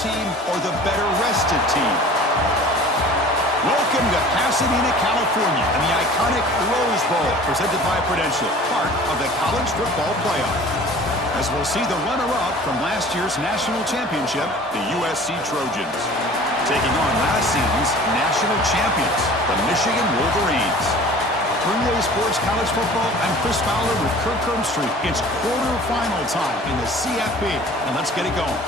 team or the better rested team? Welcome to Pasadena, California, and the iconic Rose Bowl, presented by Prudential, part of the College Football Playoff. As we'll see the runner-up from last year's national championship, the USC Trojans, taking on last season's national champions, the Michigan Wolverines. 3A Sports College Football, I'm Chris Fowler with Kirk Herbstreit. It's quarterfinal time in the CFP, and let's get it going.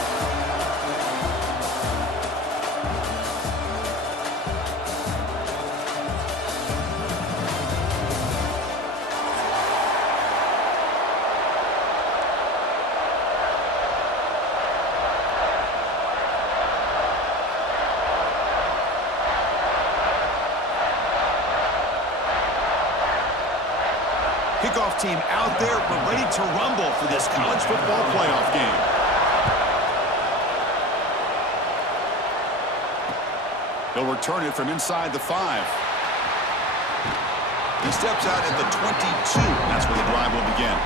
Kickoff team out there. We're ready to rumble for this college football playoff game. He'll return it from inside the 5. He steps out at the 22. That's where the drive will begin.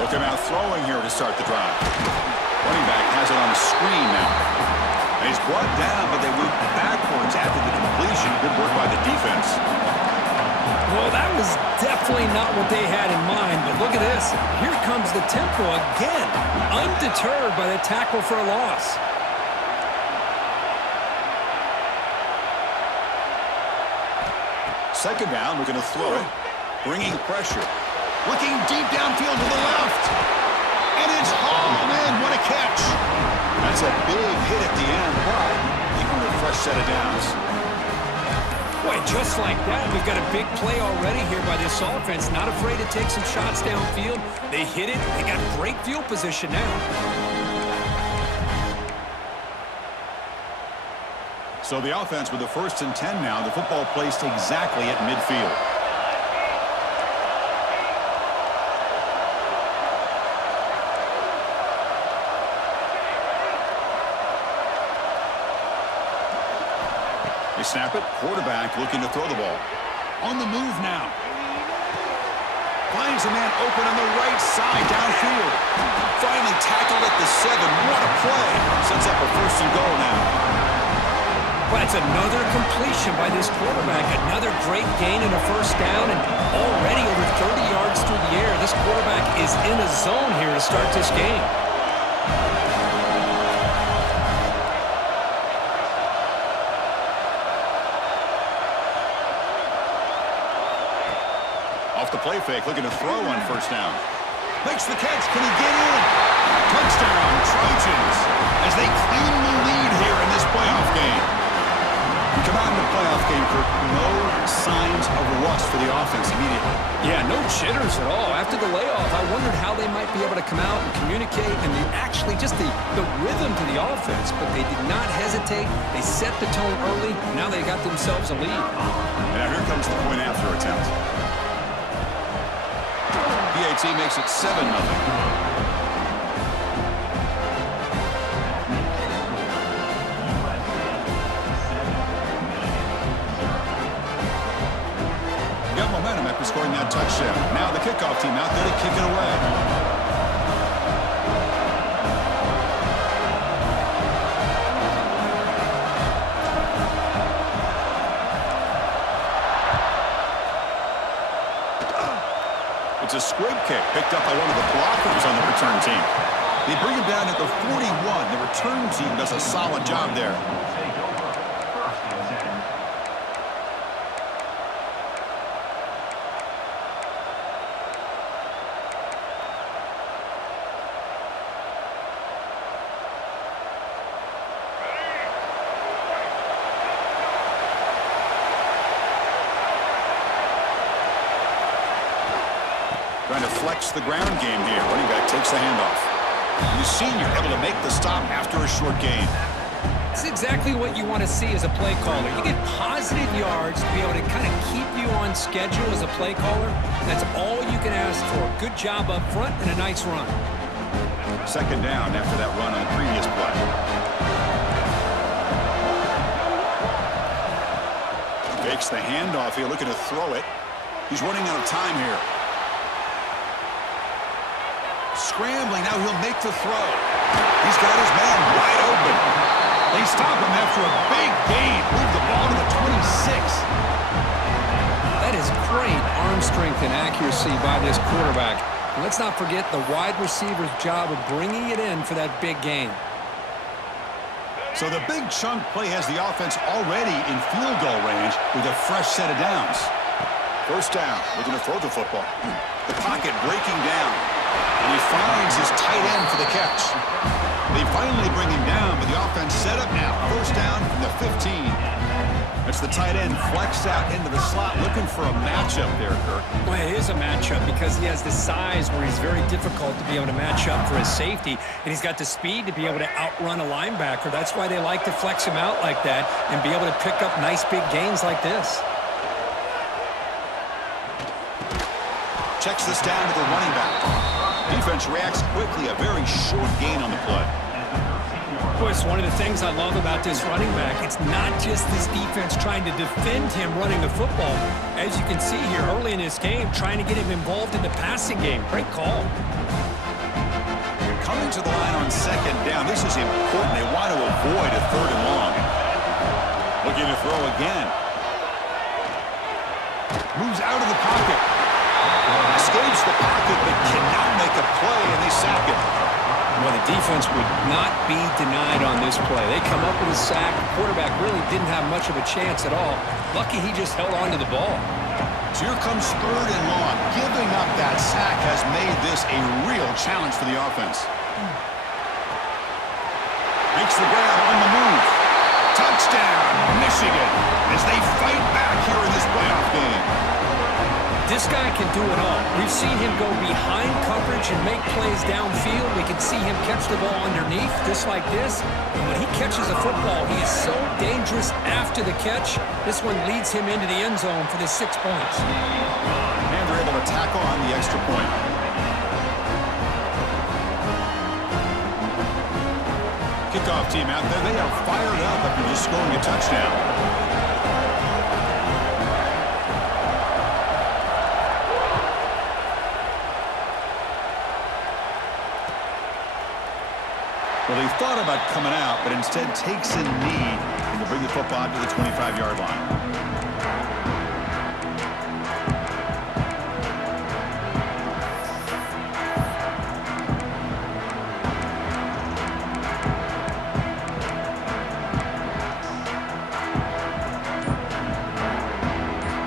Look him out throwing here to start the drive. Running back has it on the screen now. And he's brought down, but they move backwards after the completion. Good work by the defense. Well, that was definitely not what they had in mind, but look at this. Here comes the tempo again. Undeterred by the tackle for a loss. Second down, we're going to throw it. Bringing pressure. Looking deep downfield to the left. And it's hauled in. What a catch. That's a big hit at the end, but they earned a fresh set of downs. Boy, just like that, we've got a big play already here by this offense. Not afraid to take some shots downfield. They hit it. They got great field position now. So the offense with the 1st and 10 now. The football placed exactly at midfield. They snap it. Quarterback looking to throw the ball. On the move now. Finds a man open on the right side downfield. Finally tackled at the 7. What a play. Sets up a 1st and goal now. Well, it's another completion by this quarterback. Another great gain and a 1st down, and already over 30 yards through the air. This quarterback is in a zone here to start this game. Off the play fake, looking to throw on 1st down. Makes the catch. Can he get in? Touchdown, Trojans, as they claim the lead here in this playoff game. We come out in the playoff game for no signs of rust for the offense immediately. Yeah, no jitters at all. After the layoff, I wondered how they might be able to come out and communicate and actually just the rhythm to the offense. But they did not hesitate. They set the tone early. Now they got themselves a lead. And now here comes the point after attempt. PAT makes it 7-0. Got momentum after scoring that touchdown. Now the kickoff team out there to kick it away. It's a squib kick picked up by one of the blockers on the return team. They bring him down at the 41. The return team does a solid job there. Trying to flex the ground game here. Running back takes the handoff. The senior able to make the stop after a short gain. It's exactly what you want to see as a play caller. You get positive yards to be able to kind of keep you on schedule as a play caller. That's all you can ask for. Good job up front and a nice run. Second down after that run on the previous play. Fakes the handoff here, looking to throw it. He's running out of time here. Scrambling, now he'll make the throw. He's got his man wide open. They stop him after a big gain. Move the ball to the 26. That is great arm strength and accuracy by this quarterback. And let's not forget the wide receiver's job of bringing it in for that big gain. So the big chunk play has the offense already in field goal range with a fresh set of downs. First down, looking to throw the football. The pocket breaking down. And he finds his tight end for the catch. They finally bring him down, but the offense set up now. First down from the 15. That's the tight end flexed out into the slot, looking for a matchup there, Kirk. Well, it is a matchup because he has the size where he's very difficult to be able to match up for his safety, and he's got the speed to be able to outrun a linebacker. That's why they like to flex him out like that and be able to pick up nice big gains like this. Checks this down to the running back. Defense reacts quickly, a very short gain on the play. Of course, one of the things I love about this running back, it's not just this defense trying to defend him running the football. As you can see here early in this game, trying to get him involved in the passing game. Great call. Coming to the line on second down. This is important. They want to avoid a third and long. Looking to throw again. Moves out of the pocket. Escapes the pocket, but cannot make a play, and they sack him. Well, the defense would not be denied on this play. They come up with a sack. The quarterback really didn't have much of a chance at all. Lucky he just held on to the ball. So here comes third and long. Giving up that sack has made this a real challenge for the offense. Makes the grab on the move. Touchdown, Michigan, as they fight back here in this playoff game. This guy can do it all. We've seen him go behind coverage and make plays downfield. We can see him catch the ball underneath, just like this. And when he catches a football, he is so dangerous after the catch. This one leads him into the end zone for the 6 points. And they're able to tackle on the extra point. Kickoff team out there. They are fired up after just scoring a touchdown. Well, they thought about coming out, but instead takes a knee and to bring the football to the 25-yard line.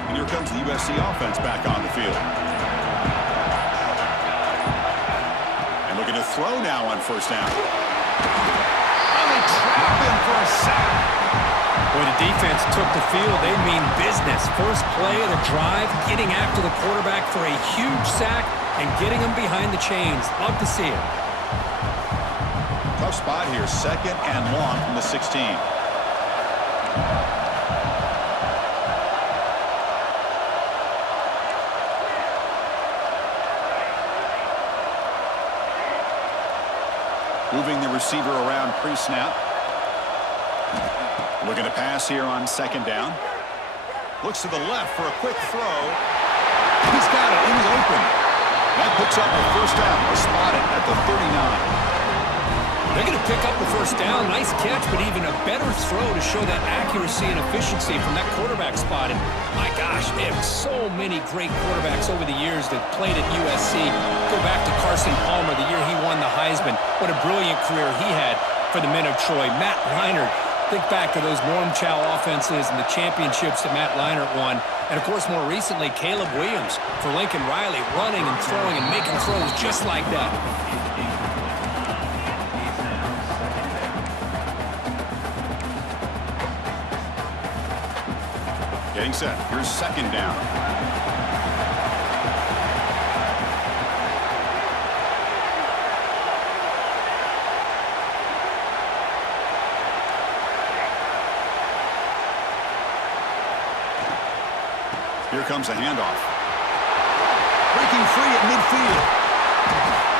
And here comes the USC offense back on the field. And looking to throw now on first down. Trap him for a sack. When the defense took the field, they mean business. First play of the drive, getting after the quarterback for a huge sack and getting him behind the chains. Love to see it. Tough spot here, second and long from the 16. Moving the receiver around pre-snap. Looking to pass here on second down. Looks to the left for a quick throw. He's got it in the open. That picks up the first down. Spotted at the 39. They're going to pick up the first down. Nice catch, but even a better throw to show that accuracy and efficiency from that quarterback spot. And my gosh, they have so many great quarterbacks over the years that played at USC. Go back to Carson Palmer, the year he won the Heisman. What a brilliant career he had for the men of Troy. Matt Leinart, think back to those Norm Chow offenses and the championships that Matt Leinart won. And, of course, more recently, Caleb Williams for Lincoln Riley, running and throwing and making throws just like that. Getting set. Here's second down. Here comes a handoff. Breaking free at midfield.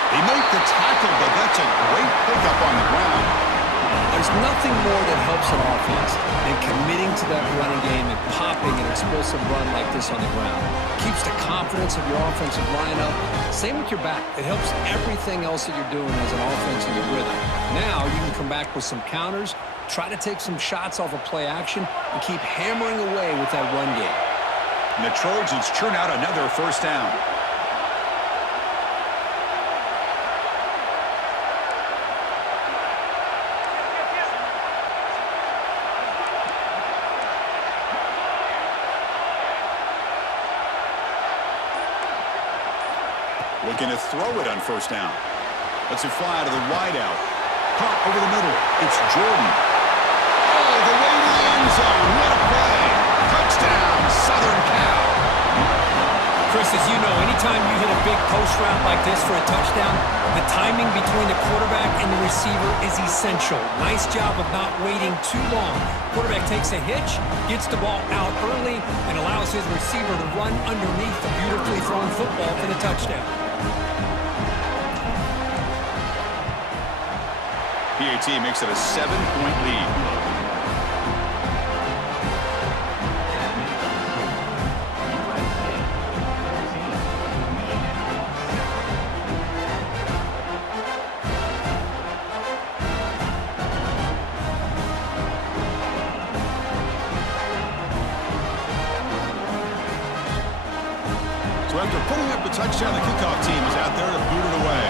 They make the tackle, but that's a great pickup on the ground. There's nothing more that helps an offense than committing to that running game and popping an explosive run like this on the ground. Keeps the confidence of your offensive line up. Same with your back. It helps everything else that you're doing as an offense in your rhythm. Now you can come back with some counters, try to take some shots off of play action, and keep hammering away with that run game. And the Trojans churn out another first down. Looking to throw it on first down. Lets it fly to the wideout. Caught over the middle. It's Jordan. Oh, the way to the end zone. What a play. Touchdown, Southern Cal. Chris, as you know, anytime you hit a big post route like this for a touchdown, the timing between the quarterback and the receiver is essential. Nice job of not waiting too long. Quarterback takes a hitch, gets the ball out early, and allows his receiver to run underneath the beautifully thrown football for the touchdown. PAT makes it a 7-point lead. So after putting up the touchdown, the kickoff team is out there to boot it away.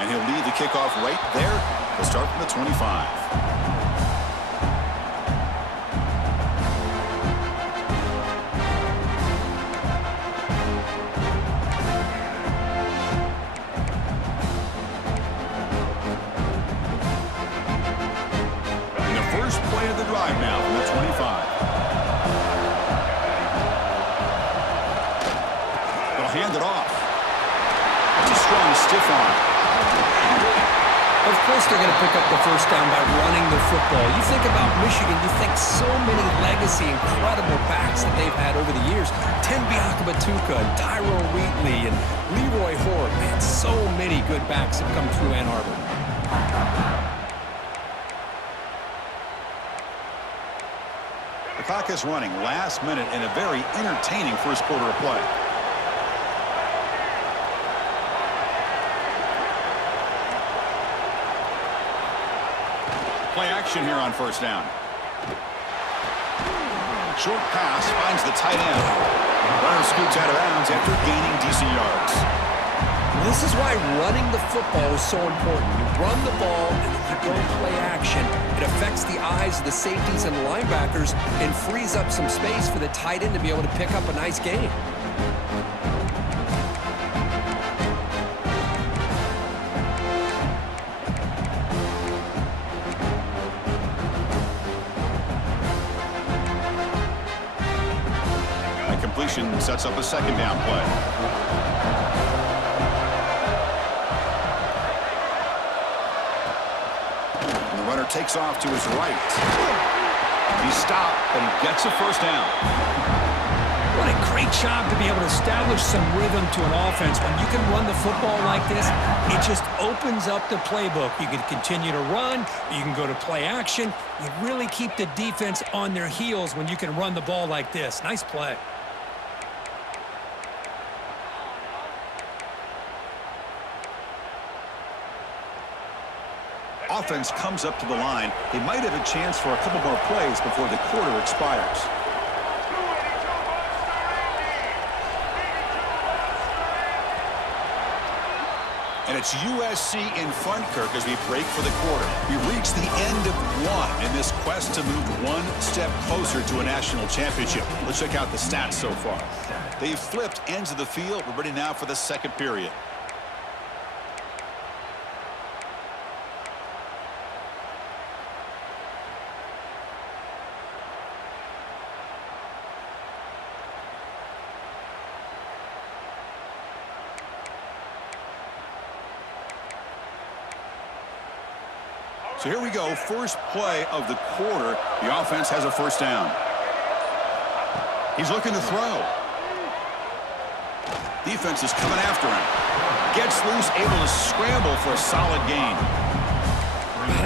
And he'll lead the kickoff right there. He'll start from the 25. Now from the 25. They'll hand it off. It's a strong stiff arm. Of course they're going to pick up the first down by running the football. You think about Michigan, you think so many legacy, incredible backs that they've had over the years. Tim Biakabatuka, and Tyrone Wheatley, and Leroy Horde. Man, so many good backs have come through Ann Arbor. The clock is running last minute in a very entertaining first quarter of play. Play action here on first down. Short pass finds the tight end. Runner scoots out of bounds after gaining decent yards. This is why running the football is so important. You run the ball and then you go play action. It affects the eyes of the safeties and linebackers and frees up some space for the tight end to be able to pick up a nice gain. That completion sets up a second down play. Takes off to his right. He stopped, but he gets a first down. What a great job to be able to establish some rhythm to an offense. When you can run the football like this, it just opens up the playbook. You can continue to run. You can go to play action. You really keep the defense on their heels when you can run the ball like this. Nice play. Offense comes up to the line. They might have a chance for a couple more plays before the quarter expires. And it's USC in front, Kirk, as we break for the quarter. We reach the end of one in this quest to move one step closer to a national championship. Let's check out the stats so far. They've flipped ends of the field. We're ready now for the second period. So here we go, first play of the quarter. The offense has a first down. He's looking to throw. Defense is coming after him. Gets loose, able to scramble for a solid gain.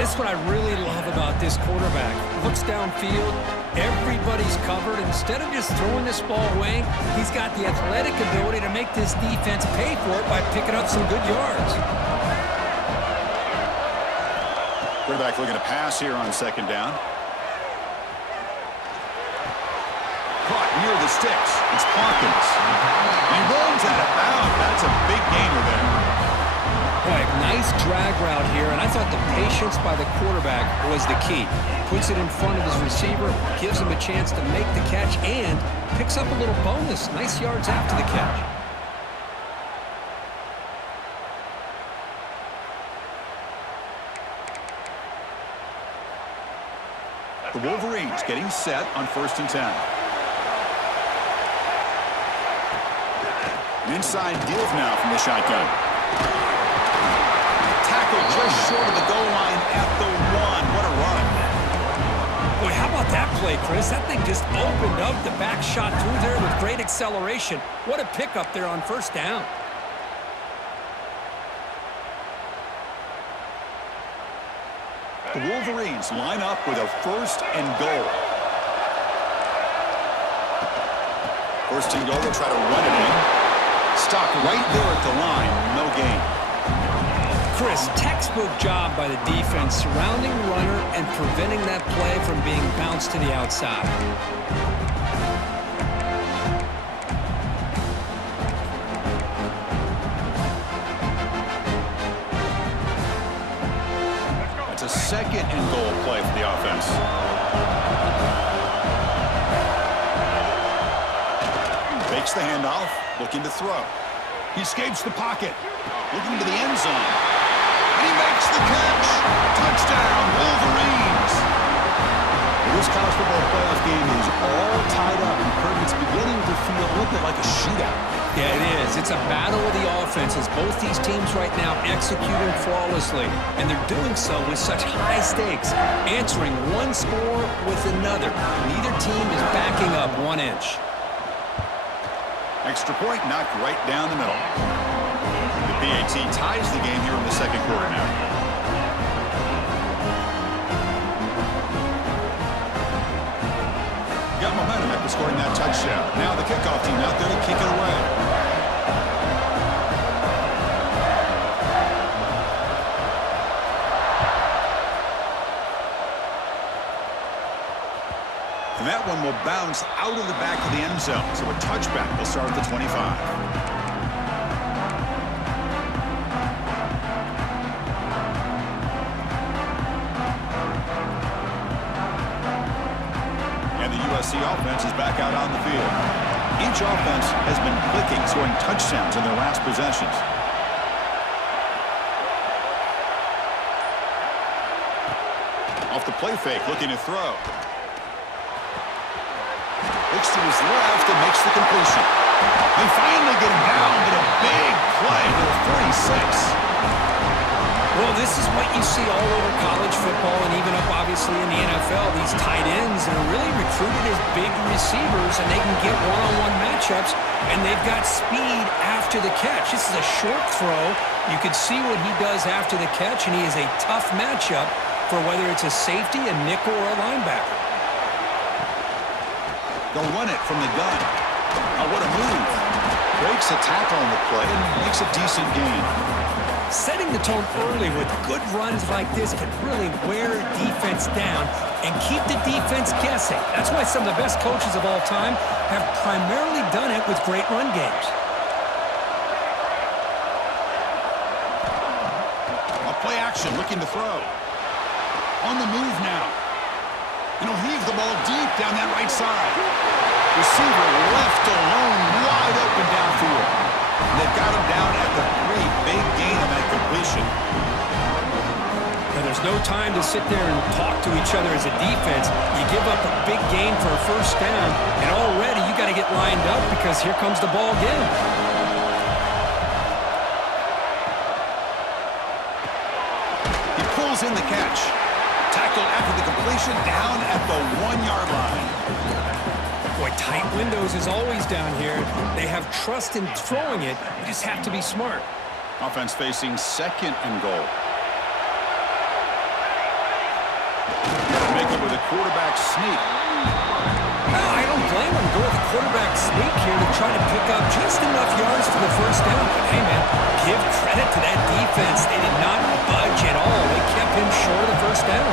That's what I really love about this quarterback. Looks downfield, everybody's covered. Instead of just throwing this ball away, he's got the athletic ability to make this defense pay for it by picking up some good yards. Quarterback looking to pass here on second down. Caught near the sticks. It's Hawkins. He runs out of bounds. That's a big gainer there. Boy, nice drag route here, and I thought the patience by the quarterback was the key. Puts it in front of his receiver, gives him a chance to make the catch, and picks up a little bonus. Nice yards after the catch. The Wolverines getting set on 1st and 10. An inside give now from the shotgun. Tackle just short of the goal line at the 1. What a run. Boy, how about that play, Chris? That thing just opened up. The back shot through there with great acceleration. What a pickup there on first down. The Wolverines line up with a 1st and goal. 1st and goal, they'll try to run it in. Stop right there at the line. No gain. Chris, textbook job by the defense surrounding the runner and preventing that play from being bounced to the outside. That's a 2nd and goal play for the offense. Fakes the handoff, looking to throw. He escapes the pocket, looking to the end zone. And he makes the catch. Touchdown, Wolverines. This college football playoff game is all tied up, and Kurt, it's beginning to feel a little bit like a shootout. Yeah, it is. It's a battle of the offenses. Both these teams right now executing flawlessly, and they're doing so with such high stakes, answering one score with another. Neither team is backing up 1 inch. Extra point knocked right down the middle. The BAT ties the game here in the 2nd quarter now. Got momentum after scoring that touchdown. Now the kickoff team out there to kick it away. And that one will bounce out of the back of the end zone. So a touchback will start at the 25. And the USC offense is back out on the field. Each offense has been clicking, scoring touchdowns in their last possessions. Off the play fake, looking to throw. Looks to his left and makes the completion. They finally get him down, but a big play to the 46. Well, this is what you see all over college football and even up, obviously, in the NFL. These tight ends that are really recruited as big receivers, and they can get one-on-one matchups, and they've got speed after the catch. This is a short throw. You can see what he does after the catch, and he is a tough matchup for whether it's a safety, a nickel, or a linebacker. They'll run it from the gun. Oh, what a move. Breaks a tackle on the play and makes a decent gain. Setting the tone early with good runs like this can really wear defense down and keep the defense guessing. That's why some of the best coaches of all time have primarily done it with great run games. A play action, looking to throw. On the move now. And he'll heave the ball deep down that right side. Receiver left alone, wide open downfield. And they've got him down at the 3. Big gain on that completion. Now, there's no time to sit there and talk to each other as a defense. You give up a big gain for a first down, and already you got to get lined up because here comes the ball again. He pulls in the catch. Tackled after the completion down at the 1-yard line. Boy, tight windows is always down here. They have trust in throwing it. You just have to be smart. Offense facing 2nd and goal. Make it with a quarterback sneak. I don't blame him. Go with a quarterback sneak here to try to pick up just enough yards for the first down. But hey, man, give credit to that defense. They did not budge at all. They kept him short of the first down.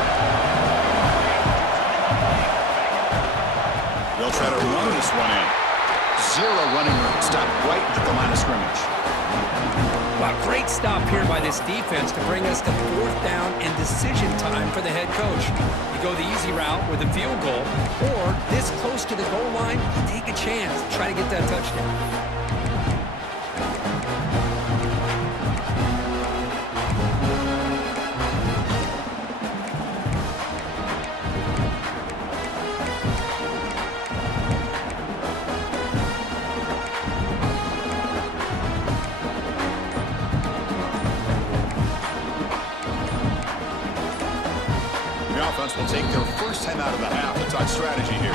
They'll try to run this one in. 0 running room. Stop right at the line of scrimmage. Wow, great stop here by this defense to bring us to 4th down and decision time for the head coach. You go the easy route with a field goal, or this close to the goal line, you take a chance to try to get that touchdown. Will take their first time out of the half. A touch strategy here.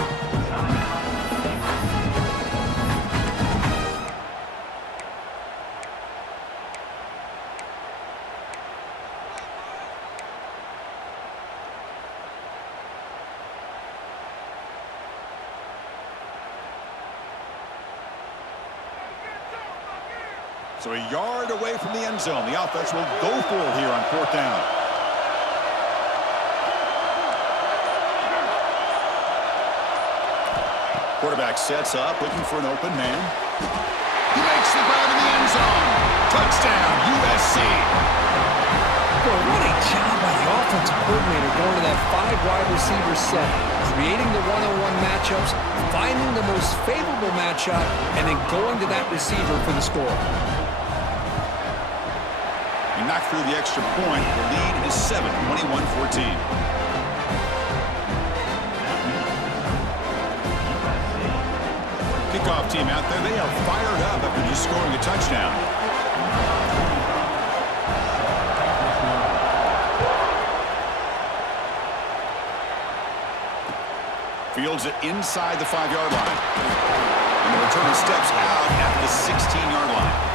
So a yard away from the end zone. The offense will go for it here on 4th down. Quarterback sets up, looking for an open man. He makes the grab in the end zone. Touchdown, USC. Boy, what a job by the offensive coordinator going to that 5-wide receiver set, creating the one-on-one matchups, finding the most favorable matchup, and then going to that receiver for the score. He knocked through the extra point. The lead is 7, 21-14. Kickoff team out there. They are fired up after just scoring a touchdown. Fields it inside the 5-yard line. And the returner steps out at the 16-yard line.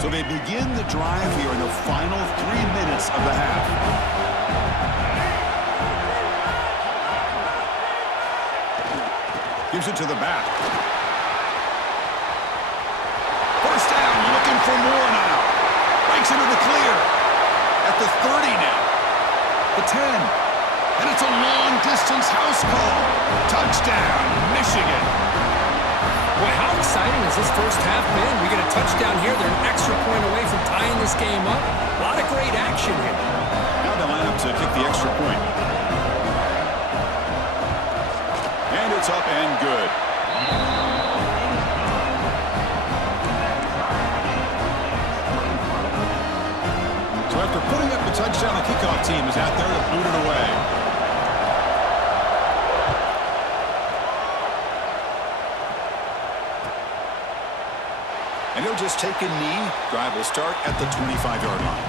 So they begin the drive here in the final 3 minutes of the half. Gives it to the back. First down, looking for more now. Breaks into the clear. At the 30 now. The 10. And it's a long-distance house call. Touchdown, Michigan. Boy, how exciting has this first half been? We get a touchdown here. They're an extra point away from tying this game up. A lot of great action here. Now they line up to kick the extra point. And it's up and good. So after putting up the touchdown, the kickoff team is out there to boot it away. And he'll just take a knee. Drive will start at the 25-yard line.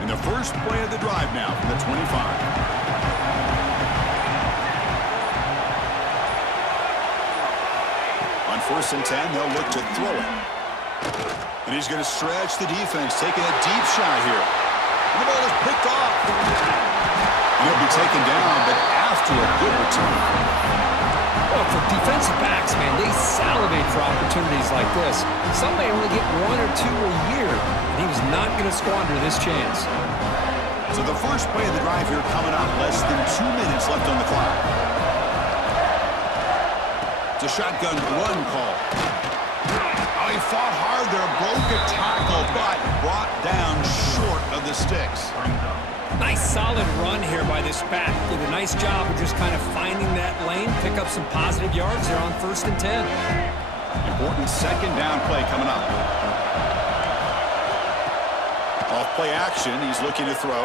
And the first play of the drive now from the 25. On 1st and 10, they'll look to throw it. And he's going to stretch the defense, taking a deep shot here. And the ball is picked off. And he'll be taken down, but after a good return. Well, for defensive backs, man, they salivate for opportunities like this. Some may only get 1 or 2 a year, and he was not going to squander this chance. So the first play of the drive here coming up, less than 2 minutes left on the clock. It's a shotgun run call. Oh, he fought hard there, broke a tackle, but brought down short of the sticks. Nice solid run here by this back. Did a nice job of just kind of finding that lane, pick up some positive yards there on 1st and 10. Important second down play coming up. Off play action, he's looking to throw.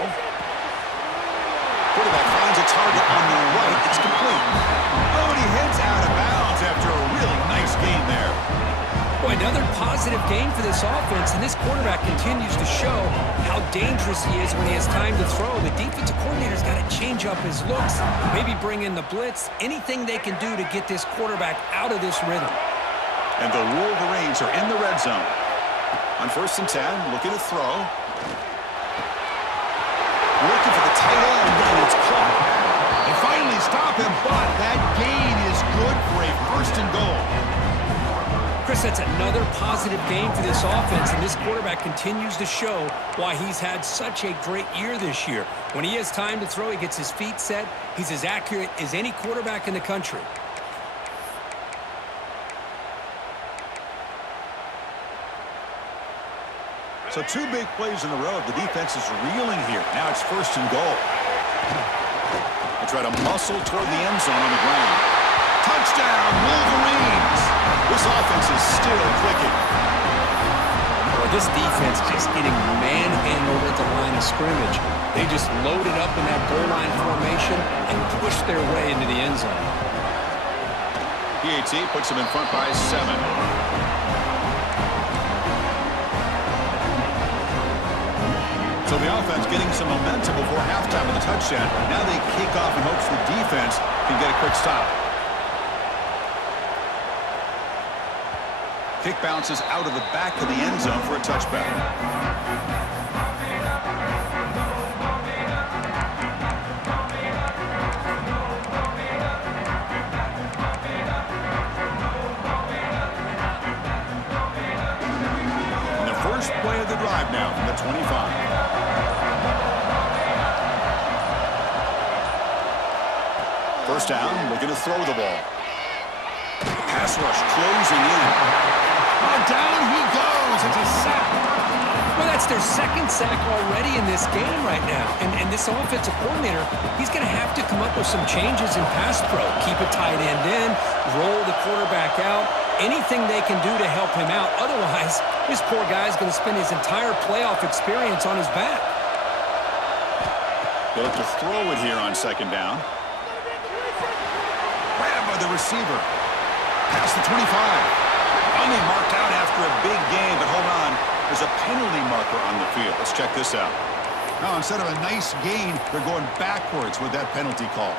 Quarterback finds a target on the right. It's complete. Oh, and he heads out of bounds after a really nice gain there. Boy, another positive game for this offense, and this quarterback continues to show how dangerous he is when he has time to throw. The defensive coordinator's got to change up his looks, maybe bring in the blitz, anything they can do to get this quarterback out of this rhythm. And the Wolverines are in the red zone. On 1st and 10, looking to throw. Looking for the tight end, and it's caught. They finally stop him, but that gain is good for a 1st and goal. Chris, that's another positive game for this offense, and this quarterback continues to show why he's had such a great year this year. When he has time to throw, he gets his feet set. He's as accurate as any quarterback in the country. So 2 big plays in a row. The defense is reeling here. Now it's 1st and goal. They try to muscle toward the end zone on the ground. Touchdown, Wolverines! This offense is still clicking. Well, this defense just getting manhandled at the line of scrimmage. They just loaded up in that goal line formation and pushed their way into the end zone. PAT puts them in front by 7. So the offense getting some momentum before halftime with a touchdown. Now they kick off in hopes the defense can get a quick stop. Kick bounces out of the back of the end zone for a touchback. And the first play of the drive now from the 25. First down, looking to throw the ball. Pass rush closing in. Down he goes. It's a sack. Well, that's their 2nd sack already in this game right now. And this offensive coordinator, he's going to have to come up with some changes in pass pro. Keep a tight end in, roll the quarterback out, anything they can do to help him out. Otherwise, this poor guy's going to spend his entire playoff experience on his back. They'll have to throw it here on 2nd down. Grabbed by the receiver. Past the 25. Finally marked out after a big game, but hold on. There's a penalty marker on the field. Let's check this out. Now, instead of a nice gain, they're going backwards with that penalty call.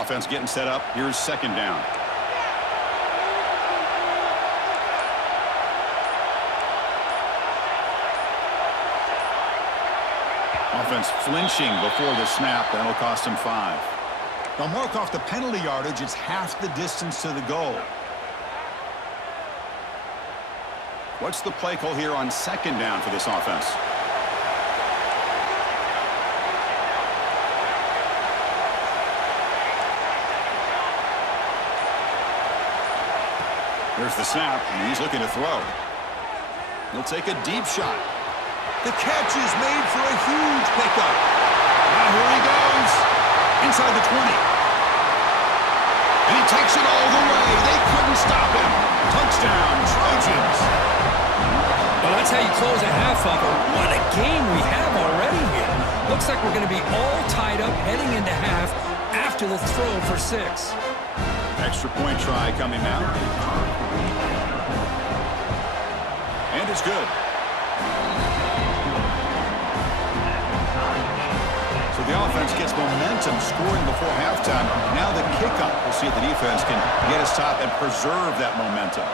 Offense getting set up. Here's 2nd down. Offense flinching before the snap. That'll cost him 5. They'll mark off the penalty yardage. It's half the distance to the goal. What's the play call here on 2nd down for this offense? There's the snap, and he's looking to throw. He'll take a deep shot. The catch is made for a huge pickup. Now here he goes. Inside the 20. And he takes it all the way. They couldn't stop him. Touchdown, Trojans. Well, that's how you close a half of it. What a game we have already here. Looks like we're going to be all tied up heading into half after the throw for 6. Extra point try coming now. And it's good. So the offense gets momentum scoring before halftime. Now the kickoff. We'll see if the defense can get a stop and preserve that momentum.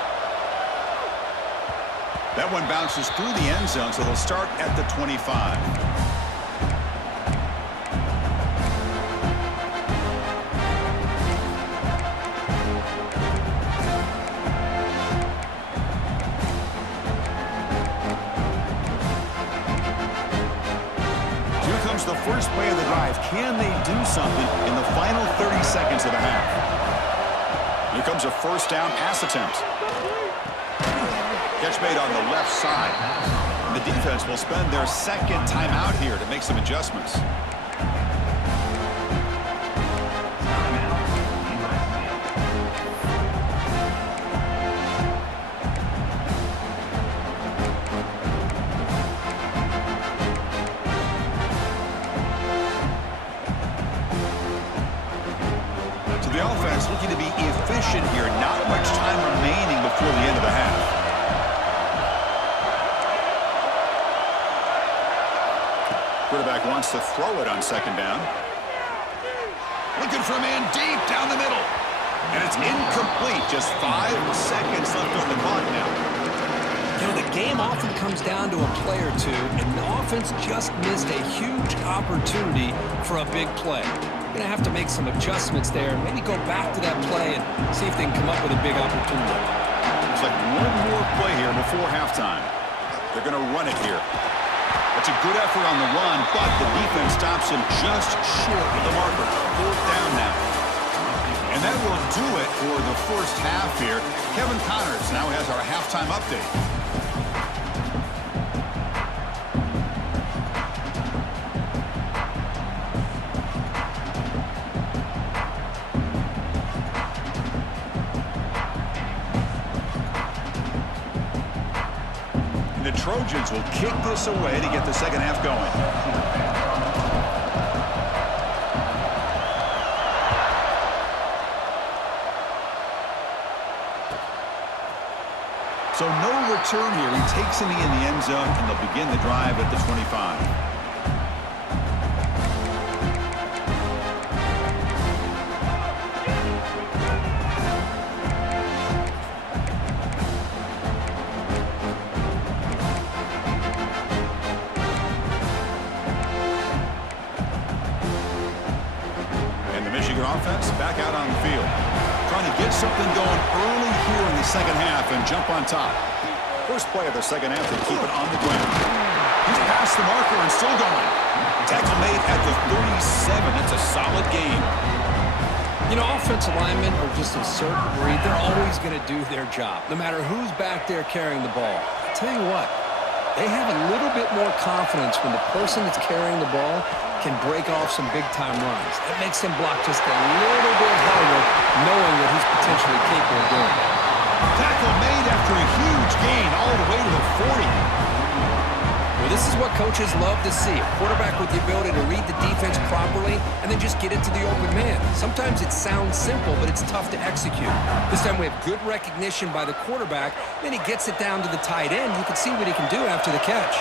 That one bounces through the end zone, so they'll start at the 25. The first play of the drive, can they do something in the final 30 seconds of the half? Here comes a first down pass attempt. Catch made on the left side. The defense will spend their second timeout here to make some adjustments. The offense looking to be efficient here. Not much time remaining before the end of the half. Quarterback wants to throw it on second down. Looking for a man deep down the middle. And it's incomplete. Just 5 seconds left on the clock now. You know, the game often comes down to a play or two, and the offense just missed a huge opportunity for a big play. Going to have to make some adjustments there and maybe go back to that play and see if they can come up with a big opportunity. Looks like one more play here before halftime. They're going to run it here. That's a good effort on the run, but the defense stops him just short of the marker. 4th down now. And that will do it for the first half here. Kevin Connors now has our halftime update. The Trojans will kick this away to get the second half going. So no return here. He takes it in the end zone, and they'll begin the drive at the 25. Offense back out on the field. Trying to get something going early here in the second half and jump on top. First play of the second half, they keep it on the ground. He's past the marker and still going. Tackle made at the 37. That's a solid game. You know, offensive linemen are just a certain breed. They're always going to do their job, no matter who's back there carrying the ball. I tell you what, they have a little bit more confidence when the person that's carrying the ball can break off some big-time runs. That makes him block just a little bit harder, knowing what he's potentially capable of doing. Tackle made after a huge gain all the way to the 40. Well, this is what coaches love to see. A quarterback with the ability to read the defense properly and then just get it to the open man. Sometimes it sounds simple, but it's tough to execute. This time we have good recognition by the quarterback. Then he gets it down to the tight end. You can see what he can do after the catch.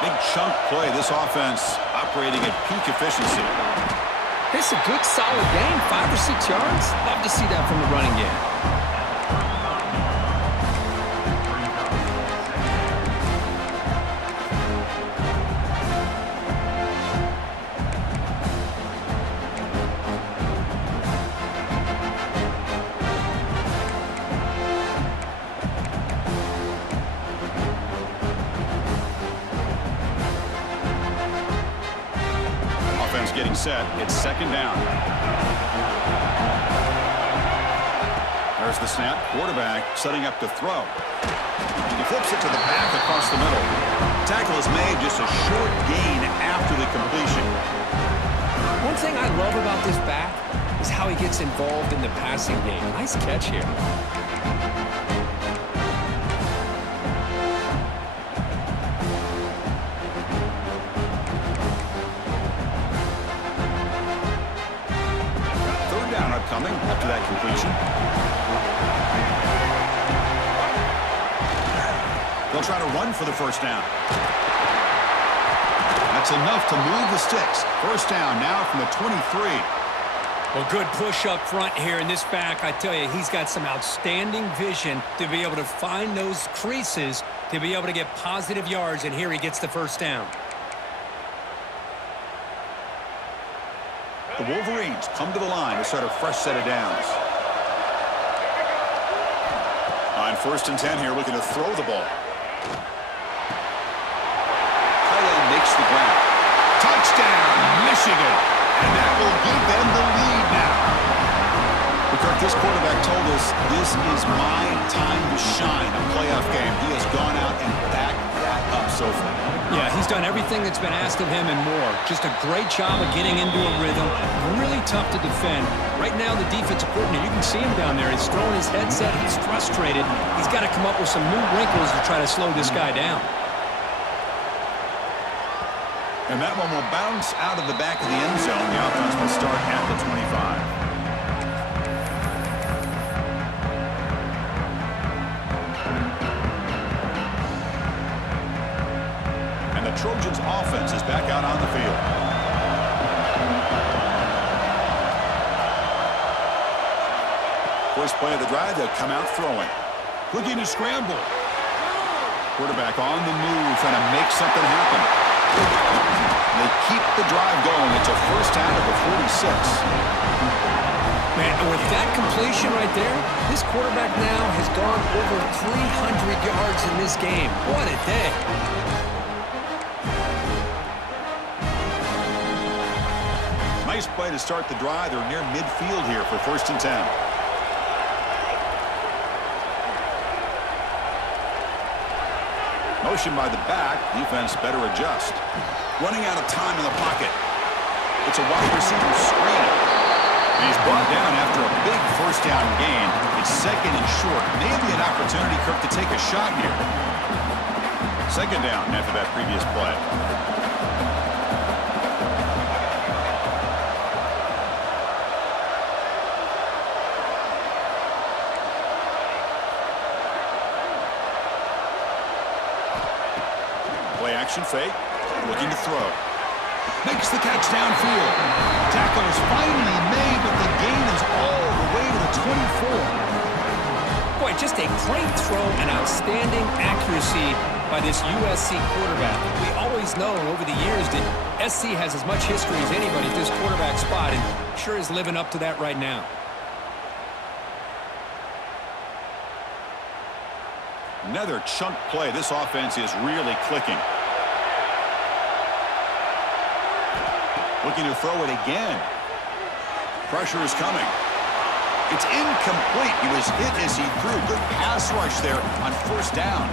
Big chunk play. This offense operating at peak efficiency. It's a good, solid gain, 5 or 6 yards. Love to see that from the running game. Getting set. It's second down. There's the snap. Quarterback setting up to throw. He flips it to the back across the middle. Tackle is made, just a short gain after the completion. One thing I love about this back is how he gets involved in the passing game. Nice catch here. Coming after that completion. They'll try to run for the first down. That's enough to move the sticks. First down now from the 23. Well, good push up front here in this back. I tell you, he's got some outstanding vision to be able to find those creases to be able to get positive yards, and here he gets the first down. The Wolverines come to the line to start a fresh set of downs. On 1st and 10 here, looking to throw the ball. Tight end makes the grab. Touchdown, Michigan. And that will give them the lead now. Kirk, this quarterback told us this is my time to shine, a playoff game. He has gone out and backed that up so far. Yeah, he's done everything that's been asked of him and more. Just a great job of getting into a rhythm. Really tough to defend. Right now, the defensive coordinator, you can see him down there. He's throwing his headset. He's frustrated. He's got to come up with some new wrinkles to try to slow this guy down. And that one will bounce out of the back of the end zone. The offense will start at the 25. The Trojans offense is back out on the field. First play of the drive, they'll come out throwing. Looking to scramble. Quarterback on the move, trying to make something happen. They keep the drive going. It's a first out of the 46. Man, with that completion right there, this quarterback now has gone over 300 yards in this game. What a day. Nice play to start the drive. They're near midfield here for 1st and 10. Motion by the back. Defense better adjust. Running out of time in the pocket. It's a wide receiver screen. And he's brought down after a big first down gain. It's 2nd and short. Maybe an opportunity, Kirk, to take a shot here. 2nd down after that previous play. Action fake, looking to throw. Makes the catch downfield. Tackle is finally made, but the gain is all the way to the 24. Boy, just a great throw and outstanding accuracy by this USC quarterback. We always know over the years that SC has as much history as anybody at this quarterback spot, and sure is living up to that right now. Another chunk play. This offense is really clicking. Looking to throw it again. Pressure is coming. It's incomplete. He was hit as he threw. Good pass rush there on 1st down.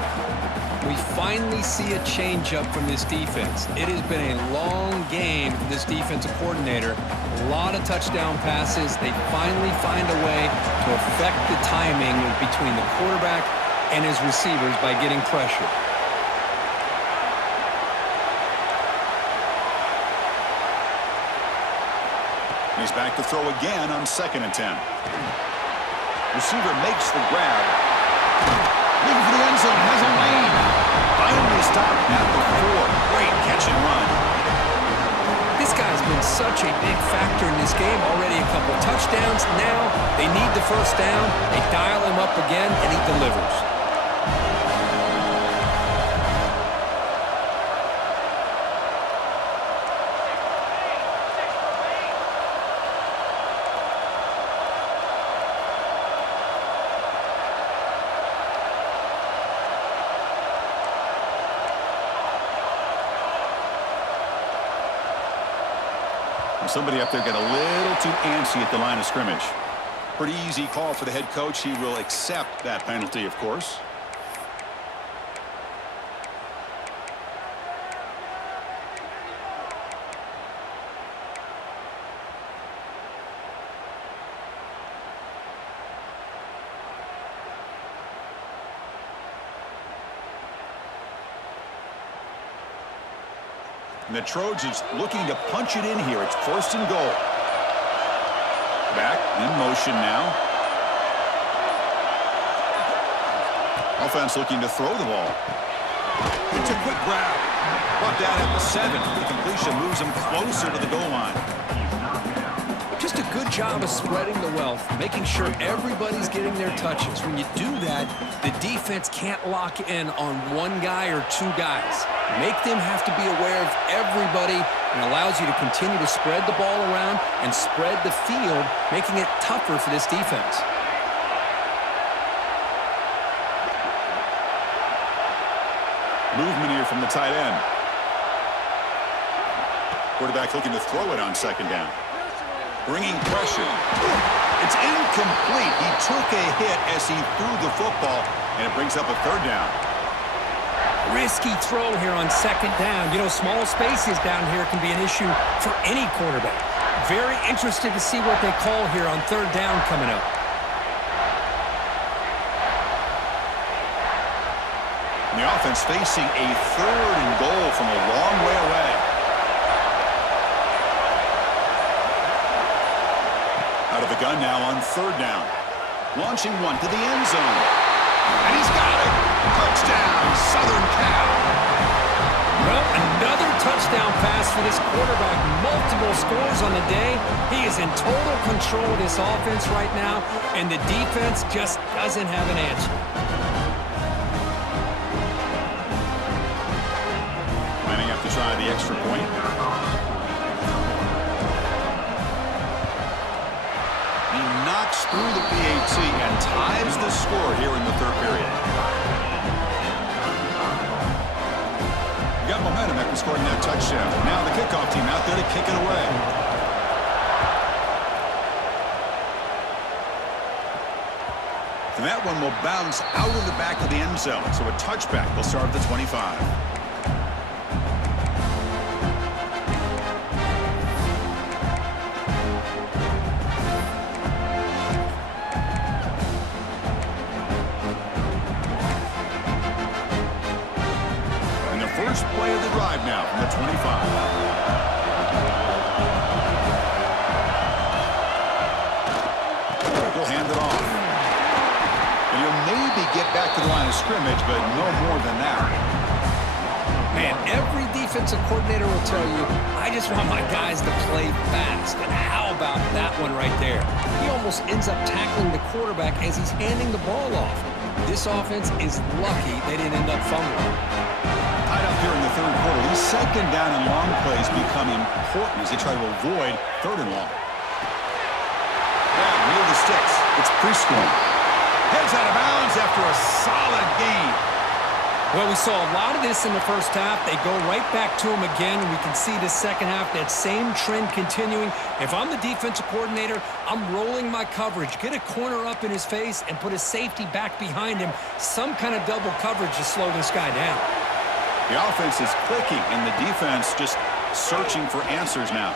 We finally see a changeup from this defense. It has been a long game for this defensive coordinator. A lot of touchdown passes. They finally find a way to affect the timing between the quarterback and his receivers by getting pressure. He's back to throw again on 2nd and 10. Receiver makes the grab. Looking for the end zone, has a lane. Finally stopped at the 4. Great catch and run. This guy's been such a big factor in this game. Already a couple touchdowns. Now they need the 1st down. They dial him up again, and he delivers. Somebody up there got a little too antsy at the line of scrimmage. Pretty easy call for the head coach. He will accept that penalty, of course. And the Trojans looking to punch it in here. It's 1st and goal. Back in motion now. Offense looking to throw the ball. It's a quick grab. Brought down at the 7. The completion moves him closer to the goal line. Just a good job of spreading the wealth, making sure everybody's getting their touches. When you do that, the defense can't lock in on one guy or 2 guys. Make them have to be aware of everybody, and allows you to continue to spread the ball around and spread the field, making it tougher for this defense. Movement here from the tight end. Quarterback looking to throw it on second down. Bringing pressure. It's incomplete. He took a hit as he threw the football, and it brings up a third down. Risky throw here on second down. You know, small spaces down here can be an issue for any quarterback. Very interested to see what they call here on third down coming up. And the offense facing a 3rd and goal from a long way away. Out of the gun now on third down. Launching one to the end zone. And he's got it. Touchdown, Southern Cal. Well, another touchdown pass for this quarterback. Multiple scores on the day. He is in total control of this offense right now, and the defense just doesn't have an answer. Lining up to try the extra point. He knocks through the PAT and ties the score here in the third period. Got momentum after scoring that touchdown. Now the kickoff team out there to kick it away. And that one will bounce out of the back of the end zone. So a touchback will start at the 25. First play of the drive now from the 25. He'll hand it off. And he'll maybe get back to the line of scrimmage, but no more than that. Man, every defensive coordinator will tell you, I just want my guys to play fast. And how about that one right there? He almost ends up tackling the quarterback as he's handing the ball off. This offense is lucky they didn't end up fumbling. Tied up here in the third quarter. These second down and long plays become important as they try to avoid third and long. Yeah, near the sticks. It's prescoring. Heads out of bounds after a solid gain. Well, we saw a lot of this in the first half. They go right back to him again. We can see the second half, that same trend continuing. If I'm the defensive coordinator, I'm rolling my coverage. Get a corner up in his face and put a safety back behind him. Some kind of double coverage to slow this guy down. The offense is clicking, and the defense just searching for answers now.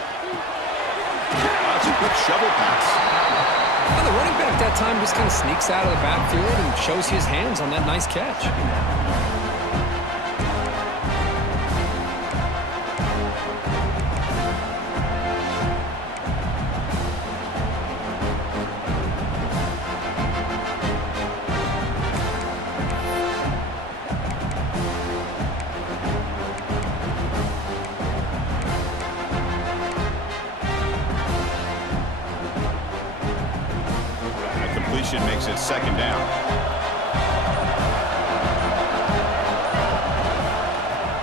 That's a quick shovel pass. Well, the running back that time just kind of sneaks out of the backfield and shows his hands on that nice catch. Makes it second down.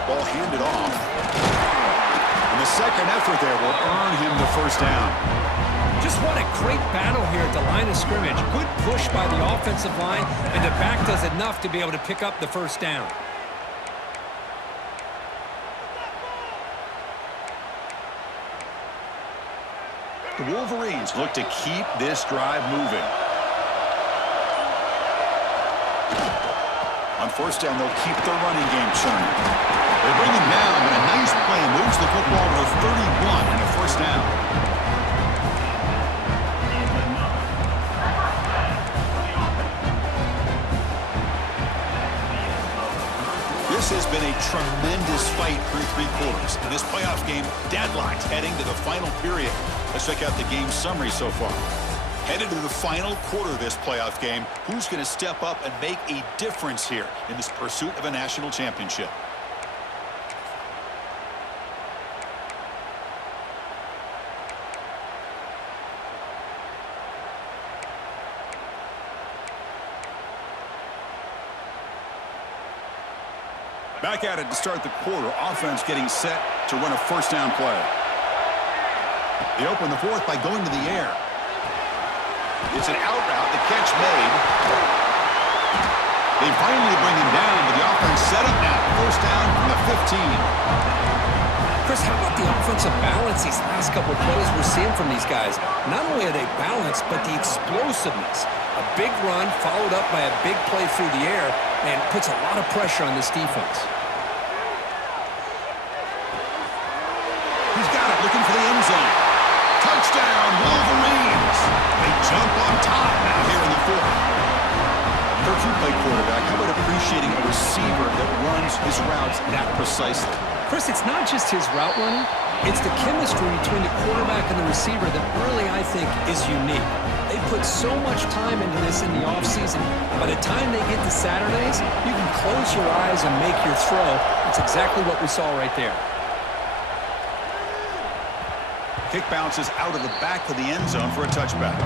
Ball handed off. And the second effort there will earn him the first down. Just what a great battle here at the line of scrimmage. Good push by the offensive line, and the back does enough to be able to pick up the first down. The Wolverines look to keep this drive moving. On first down, they'll keep the running game churning. They bring him down, but a nice play moves the football to 31 and a first down. This has been a tremendous fight through three quarters. In this playoff game, deadlocked heading to the final period. Let's check out the game summary so far. Headed to the final quarter of this playoff game, who's going to step up and make a difference here in this pursuit of a national championship? Back at it to start the quarter. Offense getting set to run a first down play. They open the fourth by going to the air. It's an out route, the catch made. They finally bring him down, but the offense set up now. First down from the 15. Chris, how about the offensive balance these last couple of plays we're seeing from these guys? Not only are they balanced, but the explosiveness. A big run followed up by a big play through the air, and puts a lot of pressure on this defense. He's got it, looking for the end zone. Touchdown, Wolverines! They jump on top now here in the fourth. Coach, you play quarterback. How about appreciating a receiver that runs his routes that precisely? Chris, it's not just his route running. It's the chemistry between the quarterback and the receiver that really, I think, is unique. They put so much time into this in the offseason. By the time they get to Saturdays, you can close your eyes and make your throw. That's exactly what we saw right there. Kick bounces out of the back of the end zone for a touchback.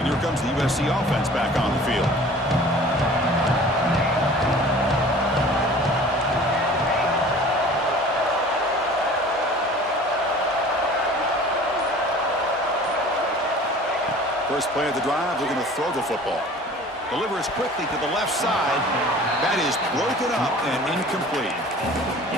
And here comes the USC offense back on the field. First play of the drive, they're going to throw the football. Delivers quickly to the left side. That is broken up and incomplete.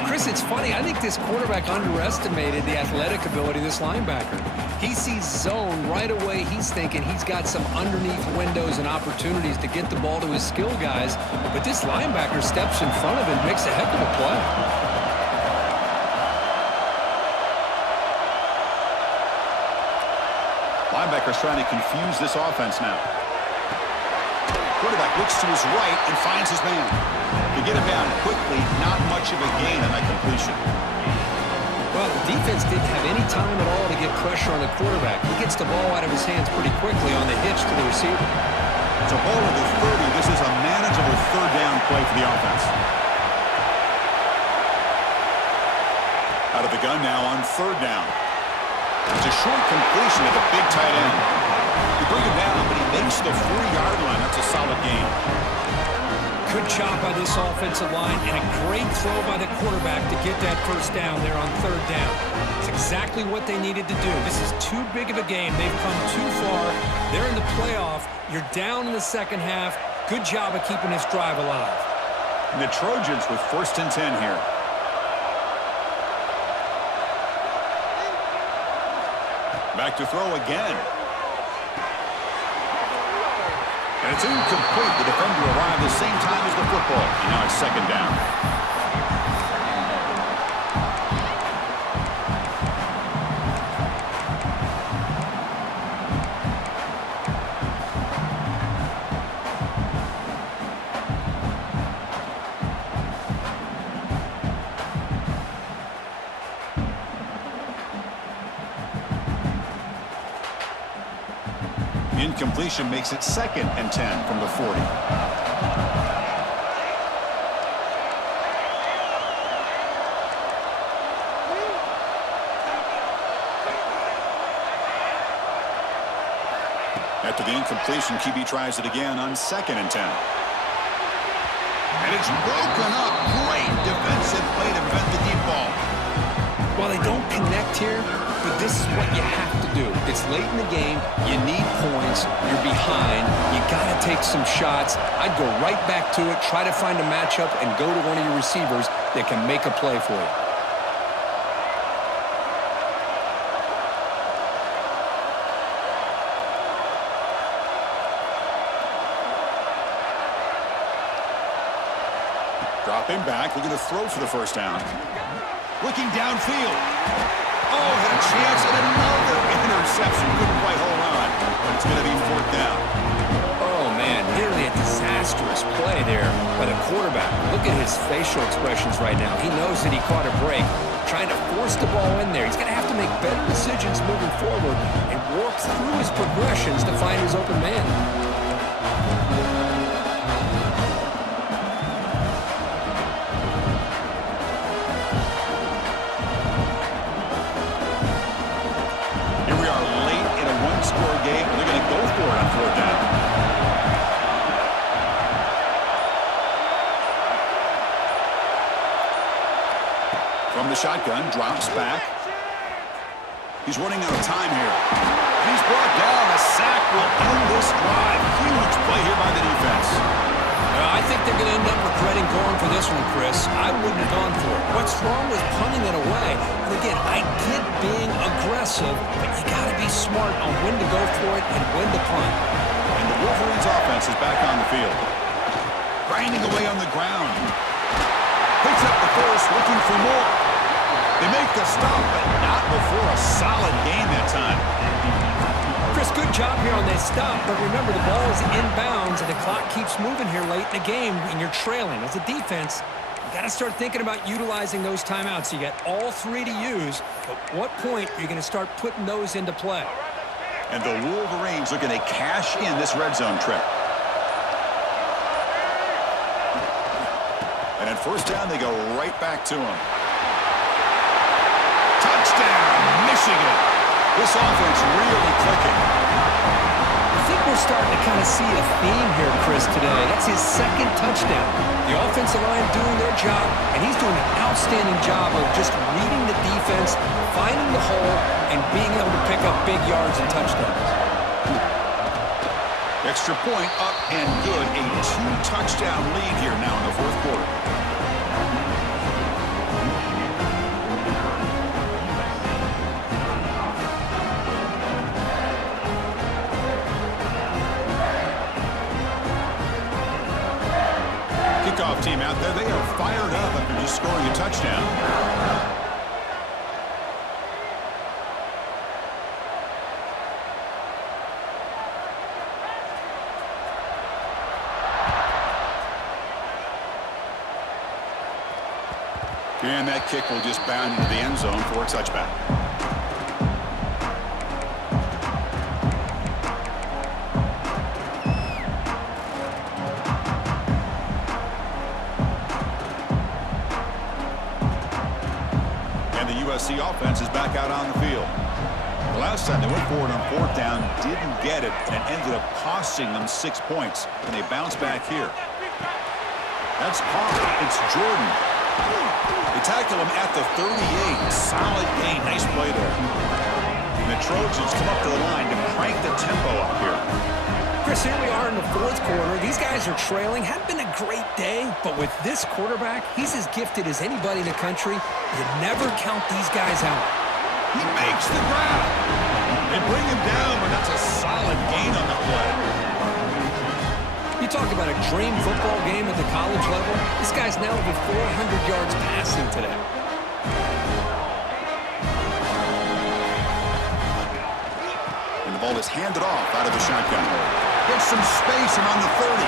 Chris, it's funny. I think this quarterback underestimated the athletic ability of this linebacker. He sees zone right away. He's thinking he's got some underneath windows and opportunities to get the ball to his skill guys. But this linebacker steps in front of him, makes a heck of a play. Linebacker's trying to confuse this offense now. Quarterback looks to his right and finds his man. To get him down quickly, not much of a gain on that completion. Well, the defense didn't have any time at all to get pressure on the quarterback. He gets the ball out of his hands pretty quickly on the hitch to the receiver. It's a ball at the 30. This is a manageable third down play for the offense. Out of the gun now on third down. It's a short completion to the big tight end. You bring him down, but he makes the 40-yard line. That's a solid gain. Good job by this offensive line, and a great throw by the quarterback to get that first down there on third down. It's exactly what they needed to do. This is too big of a game. They've come too far. They're in the playoff. You're down in the second half. Good job of keeping this drive alive. And the Trojans with 1st and 10 here. Back to throw again. And it's incomplete. The defender arrived the same time as the football. And now it's second down. Incompletion makes it 2nd and 10 from the 40. After the incompletion, QB tries it again on 2nd and 10. And it's broken up. Great defensive play to prevent the deep ball. Well, they don't connect here, but this is what you have to do. It's late in the game. You need points. You're behind. You got to take some shots. I'd go right back to it, try to find a matchup, and go to one of your receivers that can make a play for you. Drop him back. We're going to throw for the first down. Looking downfield. Oh, had a chance at another interception. Couldn't quite hold on. But it's going to be 4th down. Oh, man, nearly a disastrous play there by the quarterback. Look at his facial expressions right now. He knows that he caught a break, trying to force the ball in there. He's going to have to make better decisions moving forward and work through his progressions to find his open man. Game, and they're going to go for it on 4th down. From the shotgun, drops back. He's running out of time here. And he's brought down. A sack will end this drive. Huge play here by the defense. I think they're going to end up regretting going for this one, Chris. I wouldn't have gone for it. What's wrong with punting it away? And again, I get being aggressive, but you got to be smart on when to go for it and when to punt. And the Wolverines' offense is back on the field. Grinding away on the ground. Picks up the force, looking for more. They make the stop, but not before a solid gain that time. Chris, good job here on that stop, but remember the ball is inbounds and the clock keeps moving here late in the game and you're trailing. As a defense, you got to start thinking about utilizing those timeouts. You got all three to use, but what point are you going to start putting those into play? And the Wolverines are going to cash in this red zone trip. And at first down, they go right back to him. Touchdown, Michigan. This offense really clicking. I think we're starting to kind of see a theme here, Chris, today. That's his second touchdown. The offensive line doing their job, and he's doing an outstanding job of just reading the defense, finding the hole, and being able to pick up big yards and touchdowns. Extra point up and good. A 2-touchdown lead here now in the fourth quarter. Kickoff team out there, they are fired up after just scoring a touchdown. And that kick will just bound into the end zone for a touchback. And the USC offense is back out on the field. The last time they went forward on fourth down, didn't get it, and ended up costing them 6 points. And they bounce back here. That's Carr. It's Jordan. They tackle him at the 38. Solid gain. Nice play there. And the Trojans come up to the line to crank the tempo up here. Chris, here we are in the fourth quarter. These guys are trailing. Hadn't been a great day, but with this quarterback, he's as gifted as anybody in the country. You never count these guys out. He makes the grab. They bring him down, but that's a solid gain on the play. You talk about a dream football game at the college level. This guy's now over 400 yards passing today. And the ball is handed off out of the shotgun. Gets some space around the 30.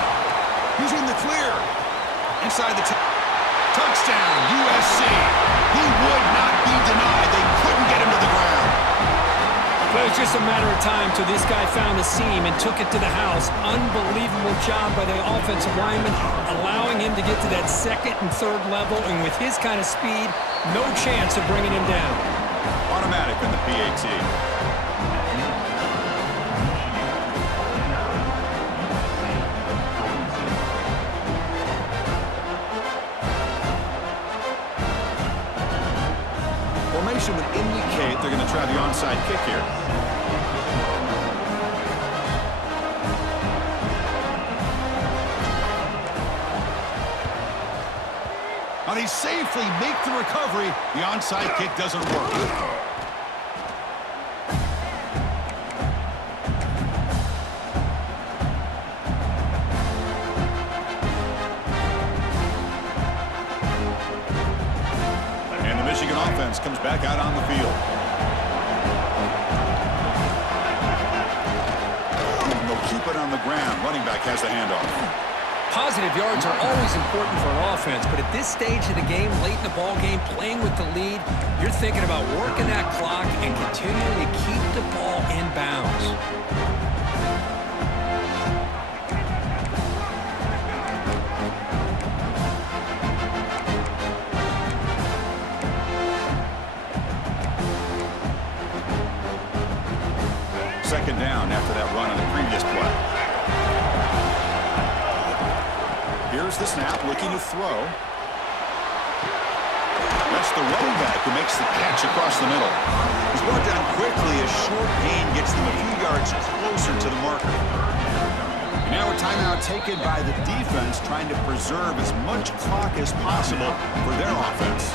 He's in the clear. Inside the touchdown, USC. He would not be denied. They couldn't get him to the ground. It was just a matter of time till this guy found the seam and took it to the house. Unbelievable job by the offensive lineman, allowing him to get to that second and third level, and with his kind of speed, no chance of bringing him down. Automatic on the PAT. Formation would indicate they're going to try the onside kick here. Now they safely make the recovery. The onside kick doesn't work. Comes back out on the field. They'll keep it on the ground. Running back has the handoff. Positive yards are always important for an offense, but at this stage of the game, late in the ball game, playing with the lead, you're thinking about working that clock and continuing to keep the ball in bounds. Second down after that run on the previous play. Here's the snap, looking to throw. That's the running back who makes the catch across the middle. He's brought down quickly. A short gain gets them a few yards closer to the marker. And now a timeout taken by the defense, trying to preserve as much clock as possible for their offense.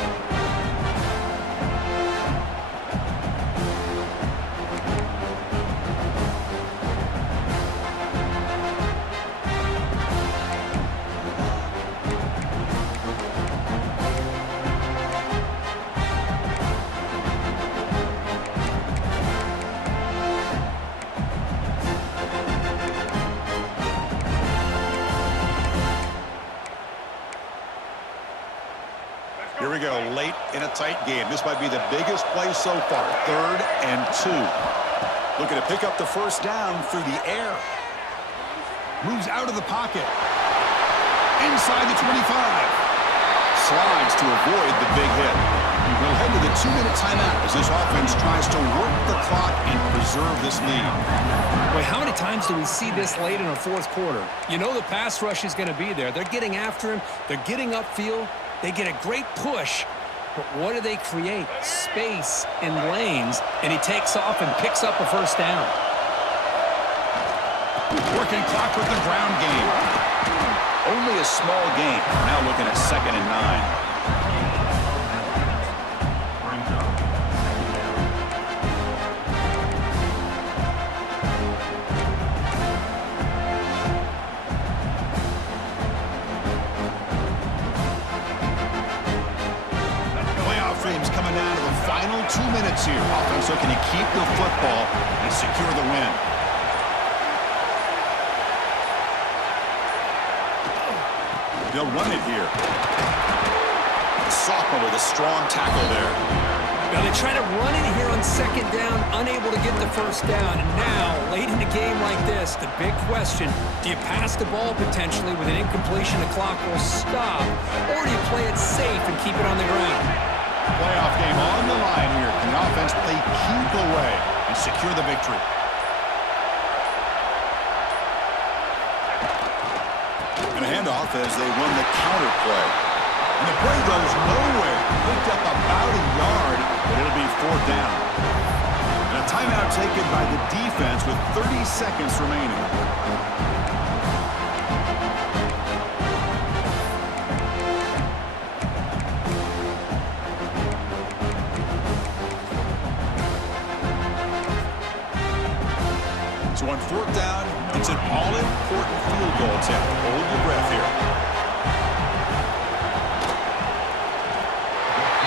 Here we go, late in a tight game. This might be the biggest play so far. 3rd and 2. Looking to pick up the first down through the air. Moves out of the pocket. Inside the 25. Slides to avoid the big hit. We'll head to the 2-minute timeout as this offense tries to work the clock and preserve this lead. Boy, how many times do we see this late in a fourth quarter? You know the pass rush is going to be there. They're getting after him. They're getting upfield. They get a great push, but what do they create? Space in lanes, and he takes off and picks up a first down. Working clock with the ground game. Only a small gain. Now looking at 2nd and 9. Down to the final 2 minutes here. Offense looking to keep the football and secure the win. They'll run it here. Sophomore with a strong tackle there. Now they try to run it here on 2nd down, unable to get the first down. And now, late in a game like this, the big question, do you pass the ball potentially with an incompletion? The clock will stop. Or do you play it safe and keep it on the ground? Playoff game on the line here. Can the offense play keep away and secure the victory? And a handoff as they run the counter play. And the play goes nowhere. Picked up about a yard, but it'll be 4th down. And a timeout taken by the defense with 30 seconds remaining. So on 4th down, it's an all-important field goal attempt. Hold your breath here.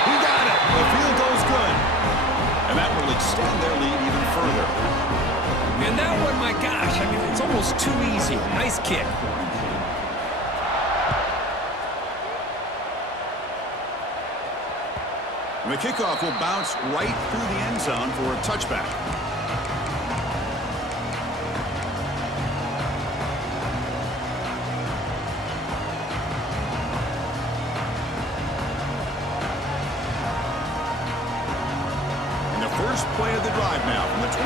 He got it. The field goal's good. And that will extend their lead even further. And that one, my gosh, I mean, it's almost too easy. Nice kick. And the kickoff will bounce right through the end zone for a touchback. First play of the drive now from the 25.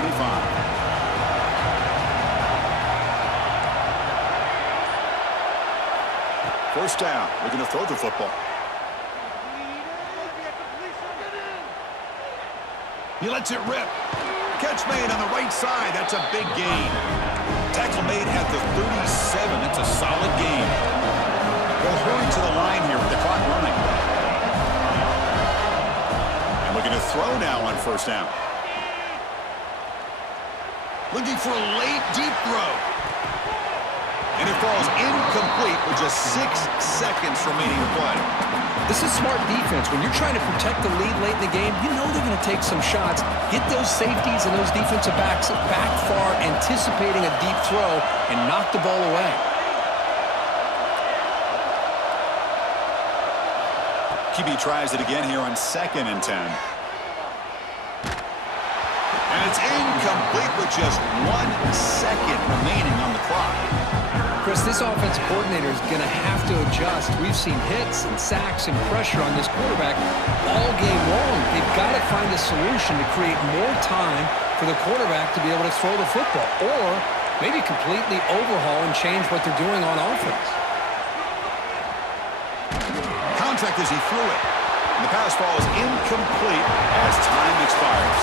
First down. Looking to throw the football. He lets it rip. Catch made on the right side. That's a big gain. Tackle made at the 37. That's a solid gain. They'll hurry to the line here with the clock running. Looking to throw now on first down. Looking for a late, deep throw. And it falls incomplete with just 6 seconds remaining to play. This is smart defense. When you're trying to protect the lead late in the game, you know they're going to take some shots, get those safeties and those defensive backs back far, anticipating a deep throw, and knock the ball away. QB tries it again here on 2nd and 10. And it's incomplete with just 1 second remaining on the clock. Chris, this offensive coordinator is going to have to adjust. We've seen hits and sacks and pressure on this quarterback all game long. They've got to find a solution to create more time for the quarterback to be able to throw the football, or maybe completely overhaul and change what they're doing on offense. Contact as he threw it. And the pass falls incomplete as time expires.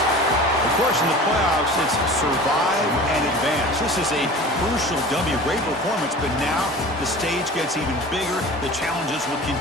Of course, in the playoffs, it's survive and advance. This is a crucial W. Great performance, but now the stage gets even bigger. The challenges will continue.